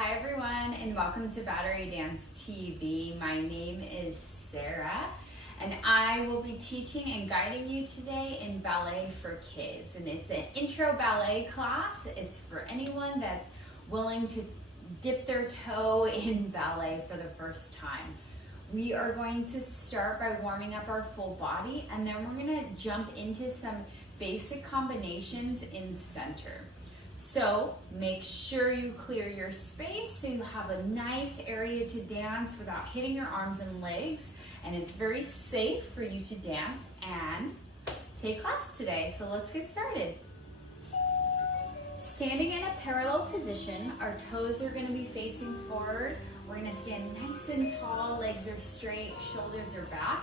Hi everyone, and welcome to Battery Dance TV. My name is Sarah, and I will be teaching and guiding you today in Ballet for Kids. And it's an intro ballet class. It's for anyone that's willing to dip their toe in ballet for the first time. We are going to start by warming up our full body, and then we're going to jump into some basic combinations in center. So make sure you clear your space so you have a nice area to dance without hitting your arms and legs, and it's very safe for you to dance and take class today. So let's get started. Standing in a parallel position, our toes are going to be facing forward. We're going to stand nice and tall, legs are straight, shoulders are back.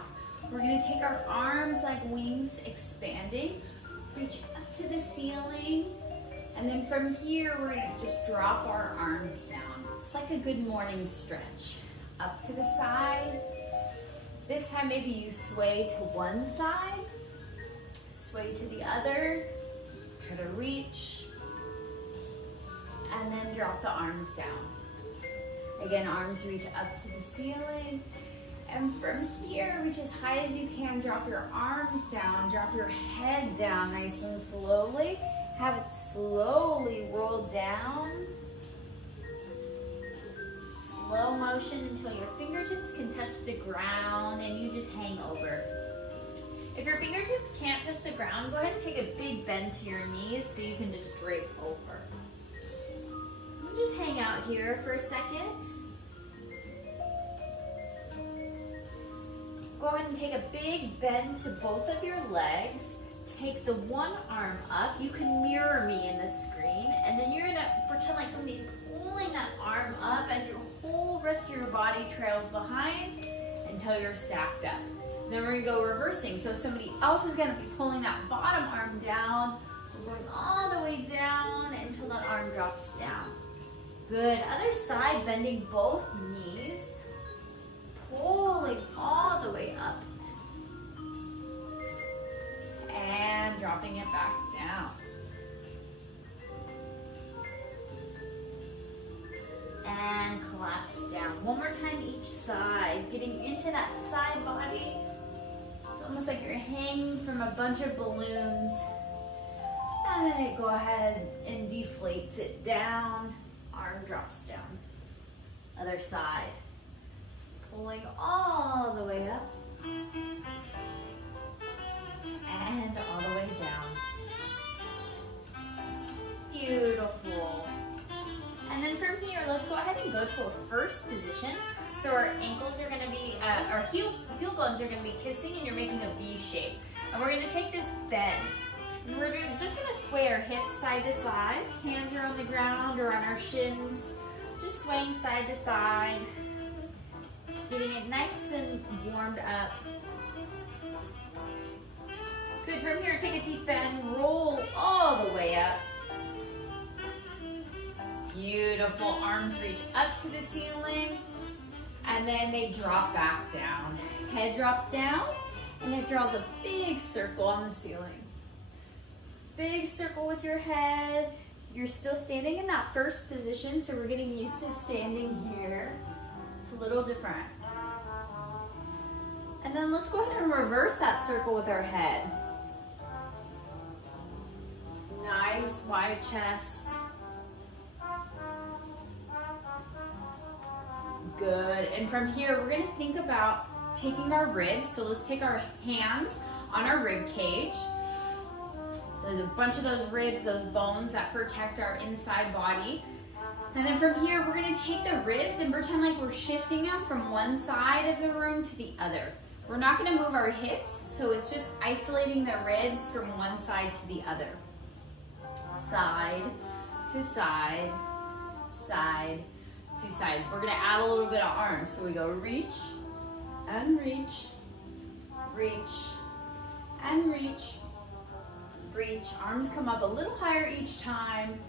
We're going to take our arms like wings expanding, reach up to the ceiling. And then from here, we're gonna just drop our arms down. It's like a good morning stretch. Up to the side. This time, maybe you sway to one side, sway to the other, try to reach, and then drop the arms down. Again, arms reach up to the ceiling. And from here, reach as high as you can. Drop your arms down, drop your head down nice and slowly. Have it slowly roll down. Slow motion until your fingertips can touch the ground and you just hang over. If your fingertips can't touch the ground, go ahead and take a big bend to your knees so you can just drape over. You just hang out here for a second. Go ahead and take a big bend to both of your legs. Take the one arm up. You can mirror me in the screen, and then you're gonna pretend like somebody's pulling that arm up as your whole rest of your body trails behind until you're stacked up. Then we're gonna go reversing. So somebody else is gonna be pulling that bottom arm down. We're going all the way down until that arm drops down. Good. Other side, bending both knees, pulling all the way up. And dropping it back down. And collapse down. One more time each side, getting into that side body. It's almost like you're hanging from a bunch of balloons. And then it go ahead and deflates it down. Arm drops down. Other side. Pulling all the way up. And all the way down. Beautiful. And then from here, let's go ahead and go to a first position. So our ankles are gonna be, our heel bones are gonna be kissing, and you're making a V shape. And we're gonna take this bend. And we're just gonna sway our hips side to side. Hands are on the ground or on our shins. Just swaying side to side. Getting it nice and warmed up. Good, from here, take a deep bend, roll all the way up. Beautiful, arms reach up to the ceiling, and then they drop back down. Head drops down, and it draws a big circle on the ceiling. Big circle with your head. You're still standing in that first position, so we're getting used to standing here. It's a little different. And then let's go ahead and reverse that circle with our head. Nice wide chest. Good. And from here, we're going to think about taking our ribs. So let's take our hands on our rib cage. There's a bunch of those ribs, those bones that protect our inside body. And then from here, we're going to take the ribs and pretend like we're shifting them from one side of the room to the other. We're not going to move our hips, so it's just isolating the ribs from one side to the other. Side to side, side to side. We're gonna add a little bit of arms. So we go reach and reach, reach and reach, reach. Arms come up a little higher each time.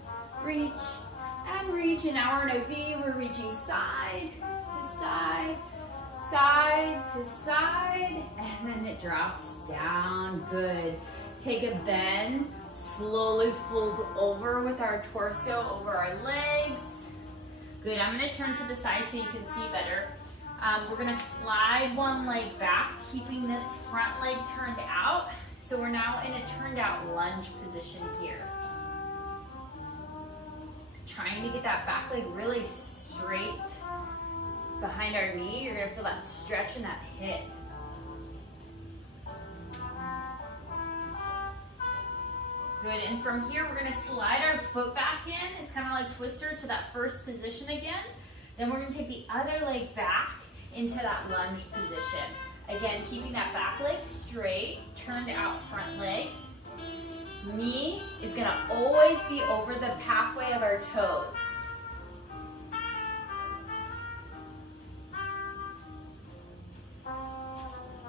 Reach and reach. And now we're in a V. We're reaching side to side, side to side, and then it drops down. Good. Take a bend. Slowly fold over with our torso over our legs. Good, I'm gonna turn to the side so you can see better. We're gonna slide one leg back, keeping this front leg turned out. So we're now in a turned out lunge position here. Trying to get that back leg really straight behind our knee. You're gonna feel that stretch in that hip. Good, and from here we're gonna slide our foot back in. It's kind of like twister to that first position again. Then we're gonna take the other leg back into that lunge position. Again, keeping that back leg straight, turned out front leg. Knee is gonna always be over the pathway of our toes.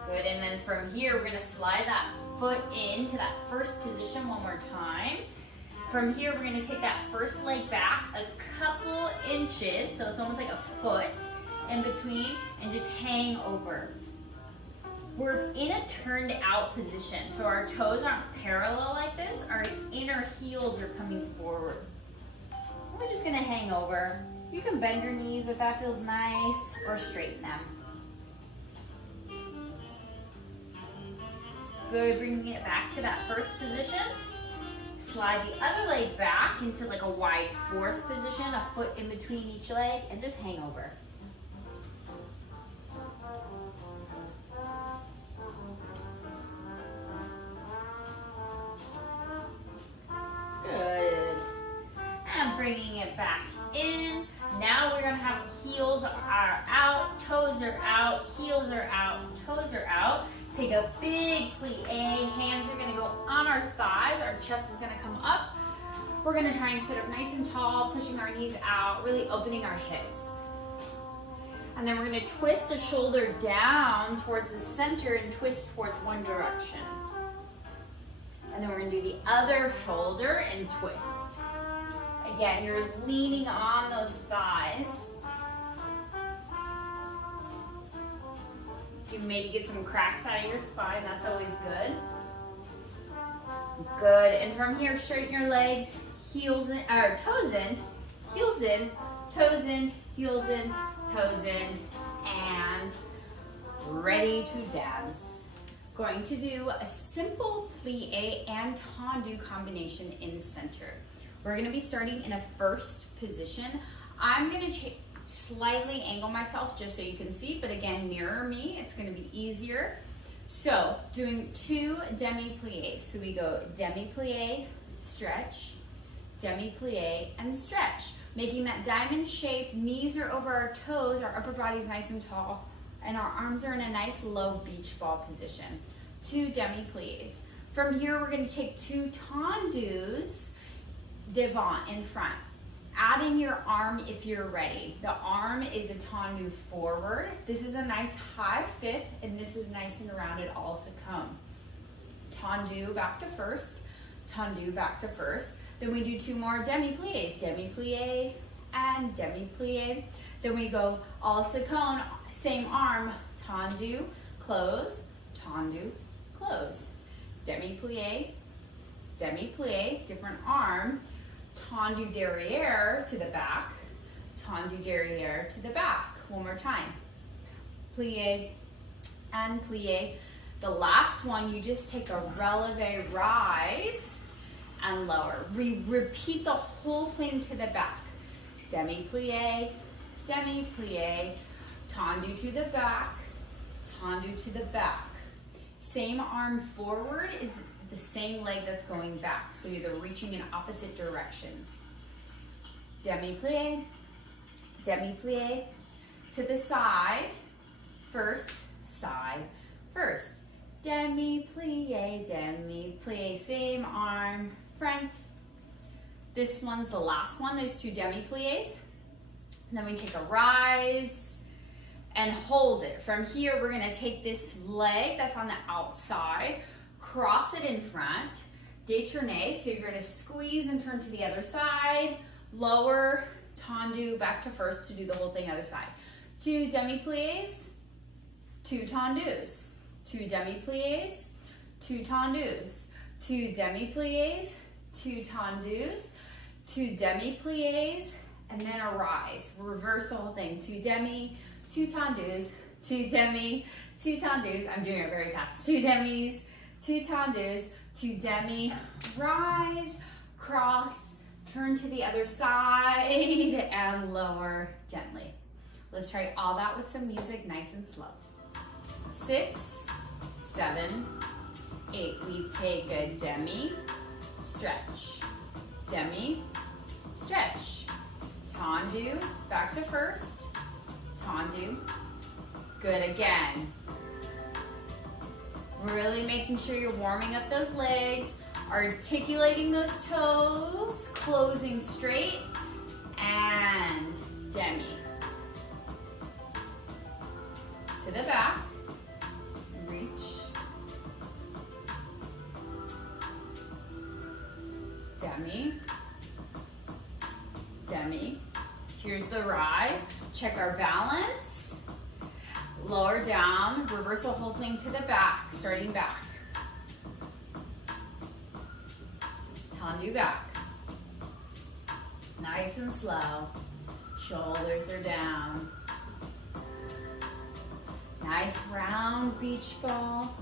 Good, and then from here, we're gonna slide that foot into that first position one more time. From here, we're gonna take that first leg back a couple inches, so it's almost like a foot in between, and just hang over. We're in a turned out position, so our toes aren't parallel like this, our inner heels are coming forward. We're just gonna hang over. You can bend your knees if that feels nice, or straighten them. Good, bringing it back to that first position. Slide the other leg back into like a wide fourth position, a foot in between each leg, and just hang over. Good. And bringing it back in. Now we're gonna have heels are out, toes are out, heels are out, toes are out. Take a big plie, hands are gonna go on our thighs, our chest is gonna come up. We're gonna try and sit up nice and tall, pushing our knees out, really opening our hips. And then we're gonna twist a shoulder down towards the center and twist towards one direction. And then we're gonna do the other shoulder and twist. Again, you're leaning on those thighs. You maybe get some cracks out of your spine, that's always good. Good, and from here, straighten your legs, heels in, or toes in, heels in, toes in, heels in, toes in, and ready to dance. Going to do a simple plie and tendu combination in center. We're gonna be starting in a first position. I'm gonna slightly angle myself just so you can see, but again, mirror me, it's gonna be easier. So, doing 2 demi-pliés. So we go demi-plié, stretch, demi-plié, and stretch. Making that diamond shape, knees are over our toes, our upper body's nice and tall, and our arms are in a nice low beach ball position. 2 demi-pliés. From here, we're gonna take 2 tendus, devant in front. Adding your arm if you're ready. The arm is a tendu forward. This is a nice high fifth, and this is nice and rounded also come. Tendu back to first, tendu back to first. Then we do 2 more demi-pliés, demi-plié and demi-plié. Then we go also cone, same arm, tendu, close, tendu, close. Demi-plié, demi-plié, different arm. Tendu derrière to the back, tendu derrière to the back. One more time. Plie and plie. The last one, you just take a releve, rise and lower. We repeat the whole thing to the back. Demi-plie, demi-plie, tendu to the back, tendu to the back. Same arm forward is the same leg that's going back, so you're reaching in opposite directions. Demi-plie, demi-plie, to the side, first, side, first. Demi-plie, demi-plie, same arm, front. This one's the last one, those 2 demi-pliés. Then we take a rise and hold it. From here, we're gonna take this leg that's on the outside, cross it in front, détourner, so you're gonna squeeze and turn to the other side, lower, tendu, back to first to do the whole thing other side. 2 demi-pliés, 2 tendus, 2 demi-pliés, 2 tendus, 2 demi-pliés, 2 tendus, 2 demi-pliés, and then a rise. Reverse the whole thing. 2 demi, 2 tendus, 2 demi, 2 tendus. I'm doing it very fast. 2 demis, 2 tendus, 2 demi, rise, cross, turn to the other side, and lower gently. Let's try all that with some music, nice and slow. 6, 7, 8. We take a demi, stretch, demi, stretch, tendu, back to first, tendu, good again. Really making sure you're warming up those legs, articulating those toes, closing straight, and demi. To the back, reach, demi, demi. Here's the rise. Check our balance. Lower down, reverse the whole thing to the back, starting back. Tendu back. Nice and slow. Shoulders are down. Nice round beach ball.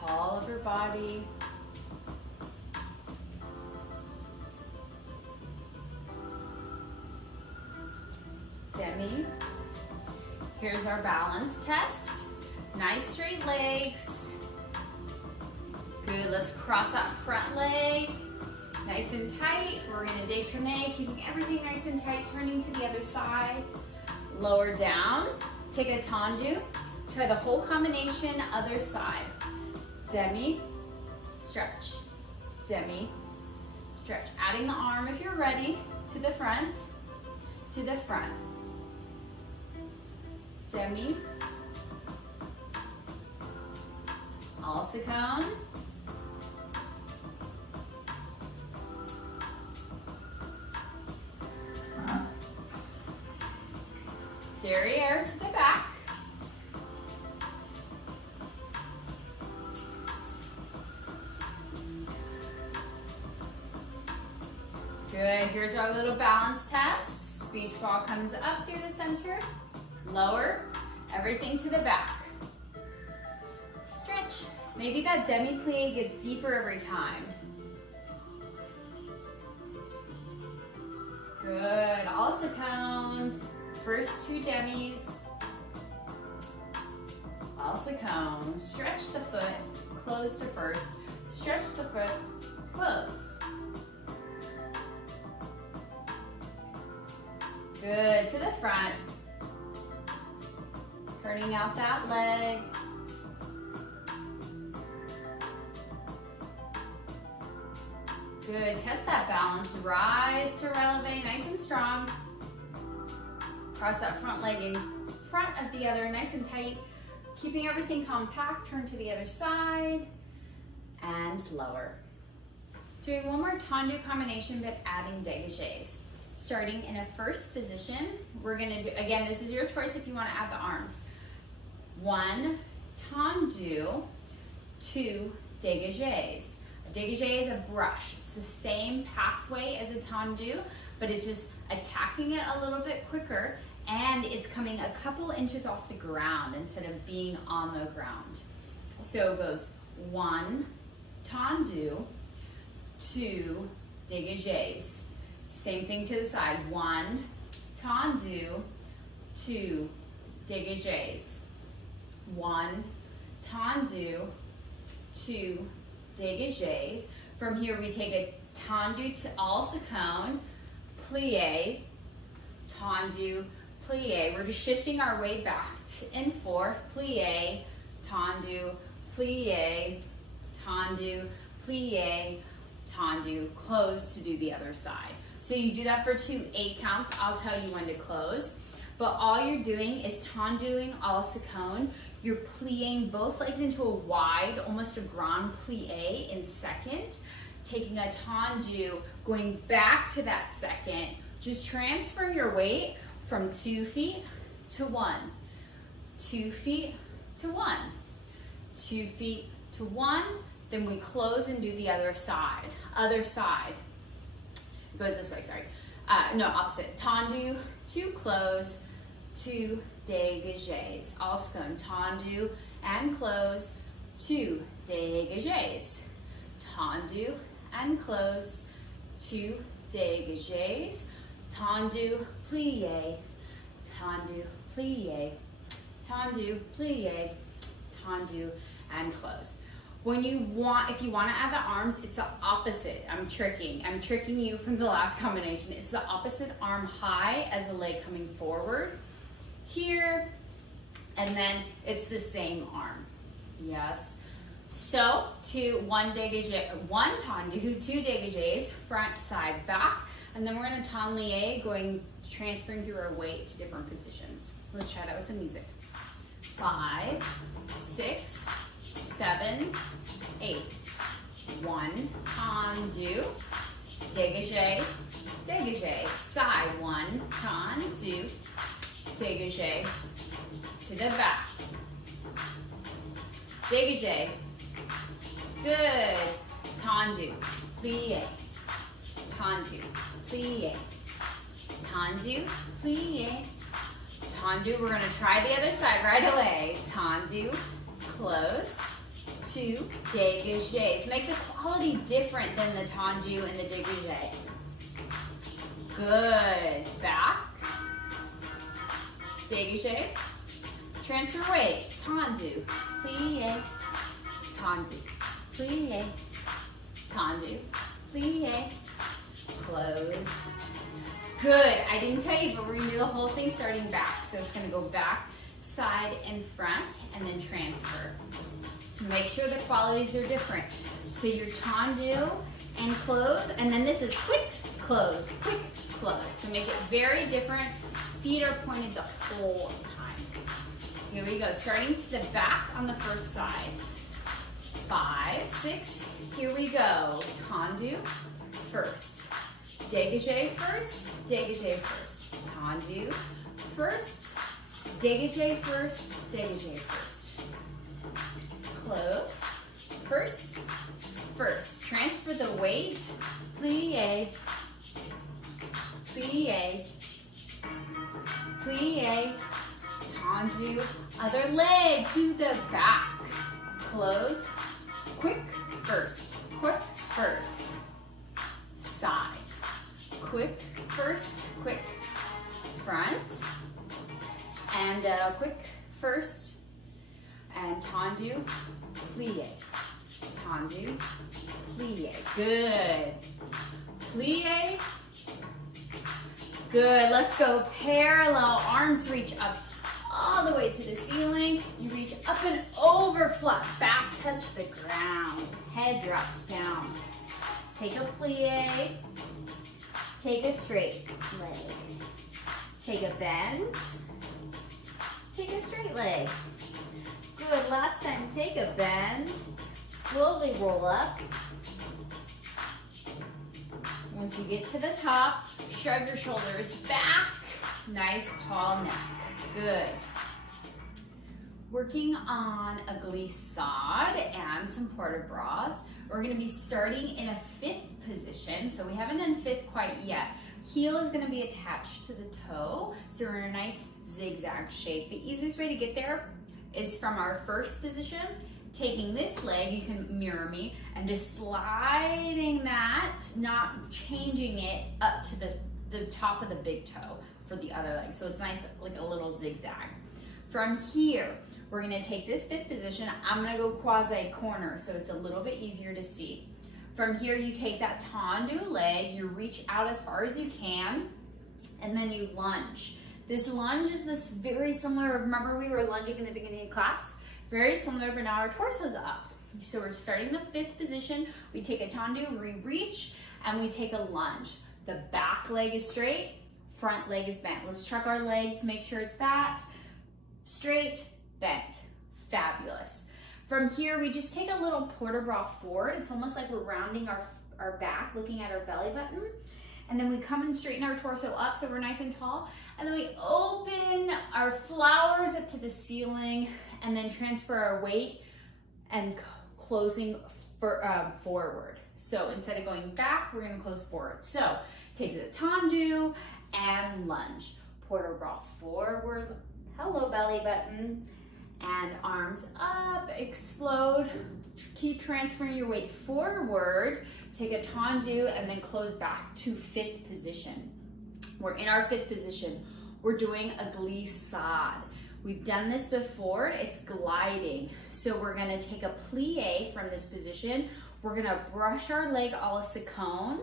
Tall upper body. Demi. Here's our balance test. Nice straight legs. Good, let's cross that front leg. Nice and tight. We're gonna détourner, keeping everything nice and tight, turning to the other side. Lower down, take a tendu. Try the whole combination, other side. Demi, stretch, demi, stretch. Adding the arm if you're ready, to the front, to the front. Demi, Alsacone, derriere to the back, good. Here's our little balance test. Beach ball comes up through the center, lower, everything to the back. Stretch. Maybe that demi-plie gets deeper every time. Good. Alsacone. First 2 demis. Alsacone. Stretch the foot. Close to first. Stretch the foot. Close. Good. To the front. Turning out that leg. Good, test that balance. Rise to releve, nice and strong. Cross that front leg in front of the other, nice and tight. Keeping everything compact, turn to the other side, and lower. Doing one more tendu combination, but adding dégagés. Starting in a first position, we're gonna do, again, this is your choice if you wanna add the arms. 1 tendu, 2 dégagés. A dégagé is a brush. It's the same pathway as a tendu, but it's just attacking it a little bit quicker, and it's coming a couple inches off the ground instead of being on the ground. So it goes 1 tendu, 2 dégagés. Same thing to the side. 1 tendu, 2 dégagés. 1 tendu, 2 dégagés. From here we take a tendu to Alsacone, plie, tendu, plie. We're just shifting our weight back and forth. Plie, tendu, plie, tendu, plie, tendu, close to do the other side. So you do that for 2 8 counts. I'll tell you when to close. But all you're doing is tenduing Alsacone. You're plieing both legs into a wide, almost a grand plie in second. Taking a tendu, going back to that second. Just transfer your weight from 2 feet to 1. 2 feet to 1. 2 feet to 1, then we close and do the other side. Other side. It goes this way, sorry. No, opposite. Tendu, 2 close, 2 dégagés. Also going tendu and close, 2 dégagés. Tendu and close, 2 dégagés. Tendu, plié, tendu, plié, tendu, plié, tendu, and close. If you want to add the arms, it's the opposite. I'm tricking you from the last combination. It's the opposite arm high as the leg coming forward here, and then it's the same arm. Yes. So 1 dégagé, 1 tendu, 2 dégagés, front, side, back, and then we're going to ton lié, transferring through our weight to different positions. Let's try that with some music. 5, 6, 7, 8. 1, tendu, dégagé, dégagé, side 1, tendu, dégagé, to the back. Dégagé. Good. Tendu, plié, tendu, plié, tendu, plié, tendu. We're going to try the other side right away. Tendu, close, 2 dégagés. Make the quality different than the tendu and the dégagé. Good. Back. Dégagé. Transfer weight. Tendu, plié, tendu, plié, tendu, plié, close. Good. I didn't tell you, but we're going to do the whole thing starting back. So it's going to go back, side, and front, and then transfer. Make sure the qualities are different. So your tendu and close, and then this is quick, close, quick, close. So make it very different. Feet are pointed the whole time. Here we go. Starting to the back on the first side. 5, 6. Here we go. Tendu first. Dégagé first. Dégagé first. Tendu first. Dégagé first. Dégagé first. Close. First. First. Transfer the weight. Plié. Plié. Plié. Tendu. Other leg to the back. Close. Quick first. Quick first. Side. Quick first. Quick front. And quick first. And tendu. Plié. Tendu. Plié. Good. Plié. Good. Let's go parallel. Arms reach up all the way to the ceiling. You reach up and over, flat. Back touch the ground. Head drops down. Take a plie. Take a straight leg. Take a bend. Take a straight leg. Good. Last time, take a bend. Slowly roll up. Once you get to the top, shrug your shoulders back. Nice tall neck. Good. Working on a glissade and some port de bras. We're going to be starting in a 5th position. So we haven't done 5th quite yet. Heel is going to be attached to the toe. So we're in a nice zigzag shape. The easiest way to get there is from our first position. Taking this leg, you can mirror me, and just sliding that, not changing it up to the top of the big toe for the other leg. So it's nice, like a little zigzag. From here, we're gonna take this 5th position. I'm gonna go quasi corner, so it's a little bit easier to see. From here, you take that tendu leg, you reach out as far as you can, and then you lunge. This lunge is very similar, remember we were lunging in the beginning of class? Very similar, but now our torso's up. So we're starting the 5th position. We take a tendu, we reach, and we take a lunge. The back leg is straight, front leg is bent. Let's check our legs to make sure it's that. Straight, bent. Fabulous. From here, we just take a little port de bras forward. It's almost like we're rounding our back, looking at our belly button. And then we come and straighten our torso up so we're nice and tall. And then we open our flowers up to the ceiling and then transfer our weight and closing forward. So instead of going back, we're gonna close forward. So take the tendu and lunge. Port de bras forward, hello belly button, and arms up, explode. Keep transferring your weight forward. Take a tendu and then close back to fifth position. We're in our fifth position. We're doing a glissade. We've done this before, it's gliding. So we're gonna take a plie from this position. We're gonna brush our leg a la seconde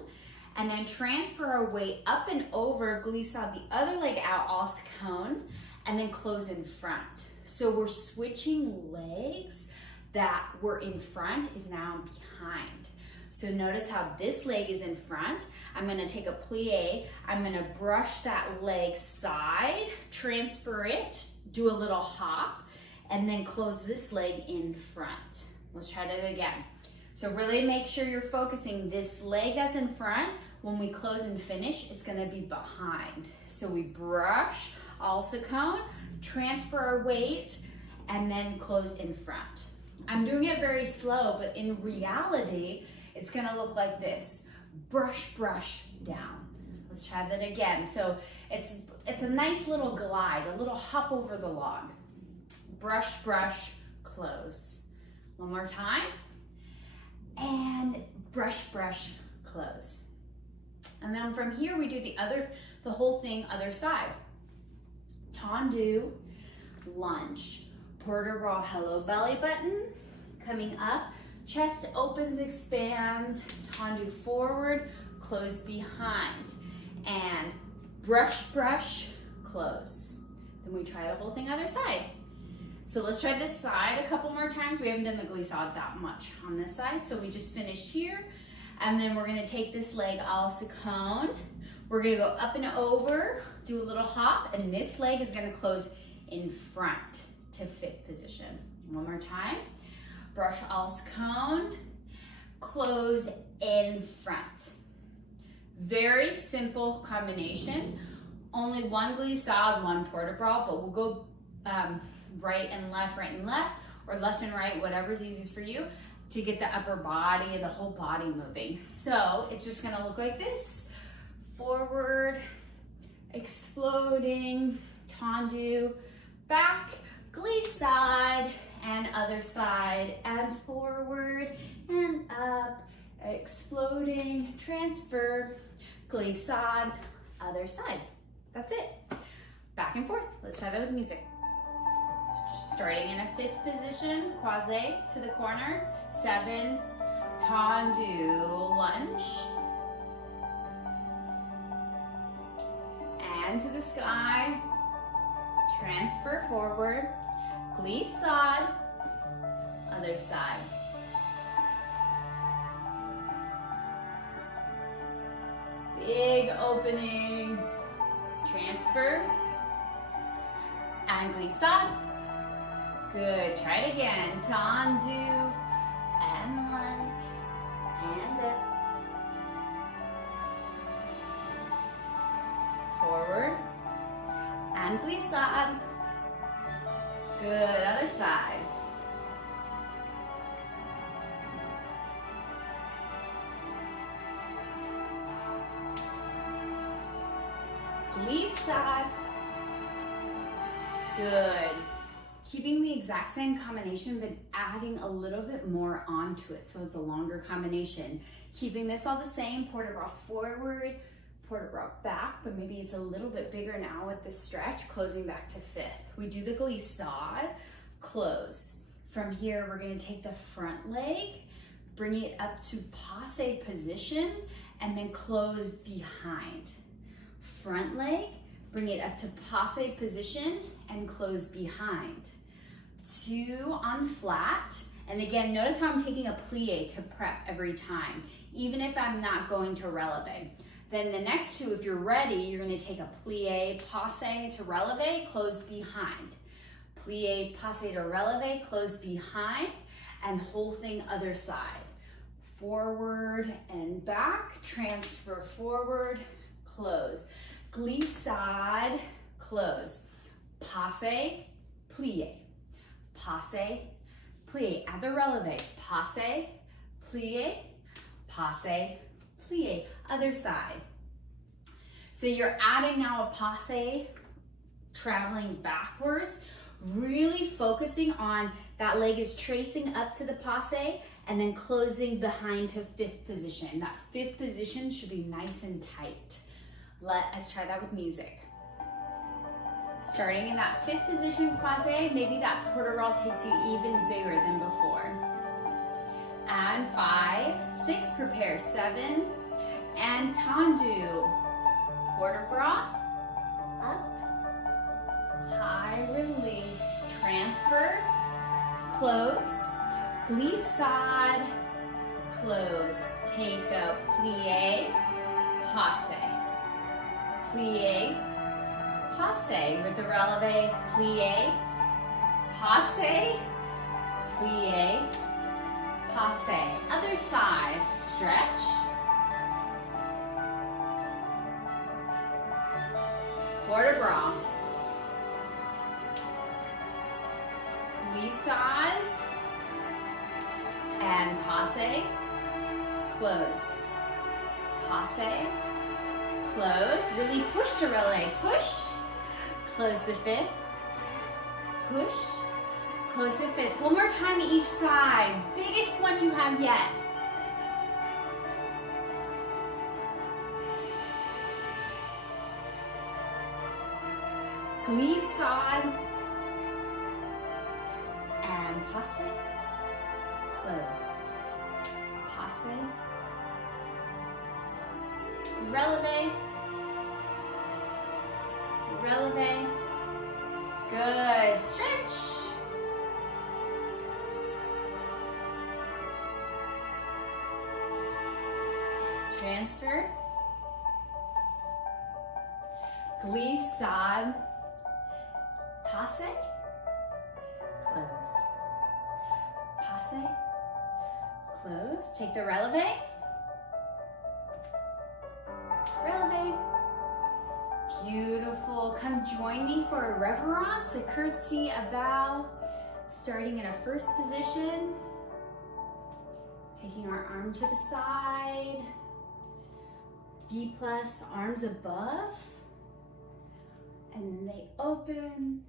and then transfer our weight up and over, glissade the other leg out a la seconde, and then close in front. So we're switching legs that were in front is now behind. So notice how this leg is in front. I'm gonna take a plie, I'm gonna brush that leg side, transfer it, do a little hop, and then close this leg in front. Let's try that again. So really make sure you're focusing this leg that's in front. When we close and finish, it's gonna be behind. So we brush, also cone, transfer our weight, and then close in front. I'm doing it very slow, but in reality, it's gonna look like this. Brush, brush, down. Let's try that again. So it's a nice little glide, a little hop over the log. Brush, brush, close. One more time. And brush, brush, close. And then from here, we do the whole thing other side. Tendu, lunge. Port de bras, hello belly button. Coming up, chest opens, expands. Tendu forward, close behind. And brush, brush, close. Then we try the whole thing other side. So let's try this side a couple more times. We haven't done the glissade that much on this side, so we just finished here. And then we're gonna take this leg a la seconde. We're gonna go up and over, do a little hop, and this leg is gonna close in front to fifth position. One more time. Brush a la seconde, close in front. Very simple combination. Only one glissade, one port de bras, but we'll go right and left, or left and right, whatever's easiest for you, to get the upper body and the whole body moving. So it's just gonna look like this. Forward, exploding, tendu, back, glissade, and other side, and forward, and up, exploding, transfer, glissade, other side. That's it. Back and forth. Let's try that with music. Starting in a fifth position, croisé to the corner, 7, tendu, lunge, and to the sky, transfer forward, glissade, other side. Big opening, transfer, and glissade. Good, try it again. Tendu, and lunge, and up. Forward, and glissade. Good, other side. Glissade. Good. Keeping the exact same combination, but adding a little bit more onto it, so it's a longer combination. Keeping this all the same, port de bras forward, port de bras back, but maybe it's a little bit bigger now with the stretch, closing back to fifth. We do the glissade, close. From here, we're gonna take the front leg, bring it up to passe position, and then close behind. Front leg, bring it up to passe position, and close behind. 2 on flat, and again, notice how I'm taking a plie to prep every time, even if I'm not going to releve. Then the next 2, if you're ready, you're gonna take a plie, passe to releve, close behind. Plie, passe to releve, close behind, and whole thing other side. Forward and back, transfer forward, close. Glissade, close. Passe, plie, passe, plie. At the releve, passe, plie, passe, plie. Other side. So you're adding now a passe, traveling backwards, really focusing on that leg is tracing up to the passe and then closing behind to fifth position. That fifth position should be nice and tight. Let us try that with music. Starting in that fifth position passe, maybe that port de roll takes you even bigger than before. And 5, 6, prepare, 7, and tendu. Port de bras, up, high release, transfer, close, glissade, close, take a plie, passe, plie, passe, with the releve, plie, passe, plie, passe. Other side, stretch, port de bras, glissade, and passe, close, passe, close, really push to relay, push, close to fifth, push, close to fifth. One more time each side, biggest one you have yet. Glissade, and passe, close, passe, releve, releve, good, stretch, transfer, glissade, passe, close, passe, close, take the releve, releve, beautiful. Come join me for a reverence, a curtsy, a bow, starting in a first position, taking our arm to the side, B plus, arms above, and then they open.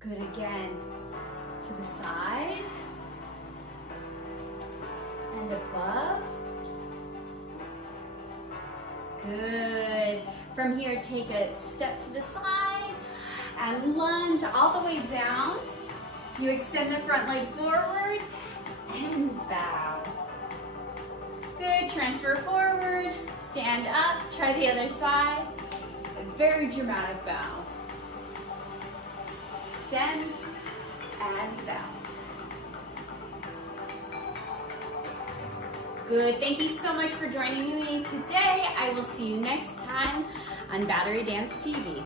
Good, again, to the side and above. Good. From here, take a step to the side and lunge all the way down. You extend the front leg forward and bow. Good, transfer forward, stand up, try the other side. A very dramatic bow. Extend and bow. Good, thank you so much for joining me today. I will see you next time on Battery Dance TV.